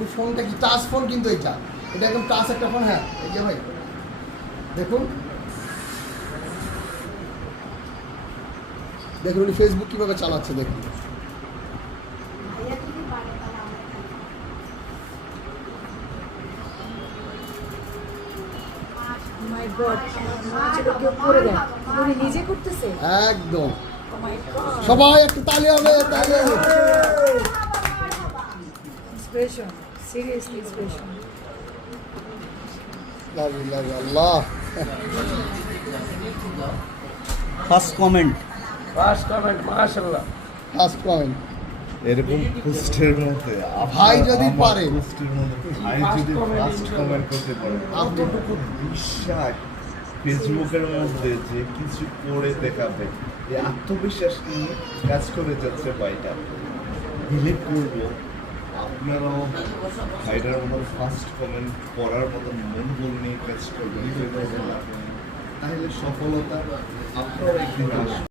ফোনটা কি touch phone, কিন্তু এটা একদম টাচ একটা ফোন। হ্যাঁ এই যে ভাই দেখুন দেখুন উনি ফেসবুক কীভাবে চালাচ্ছে দেখুন। একদম সবাই একটু তালি হবে, তালি হবে। আল্লাহ ফার্স্ট কমেন্ট মাশাআল্লাহ। ফার্স্ট পয়েন্ট এরকম পোস্টের মধ্যে ভাই যদি পারে, পোস্টের মধ্যে ভাই যদি ফার্স্ট কমেন্ট করতে পারে, কতটুকু বিশ্বাস ফেসবুকের মধ্যে যে কিছু করে দেখাবে, এই আত্মবিশ্বাস নিয়ে কাজ করে যাচ্ছে ভাইটা। বিলিভ করবো আপনারাও ভাইটার মতো ফার্স্ট কমেন্ট করার মতো মনোবল নিয়ে কাজ করবেন, তাহলে সফলতা আপনারা একদিন আসবে।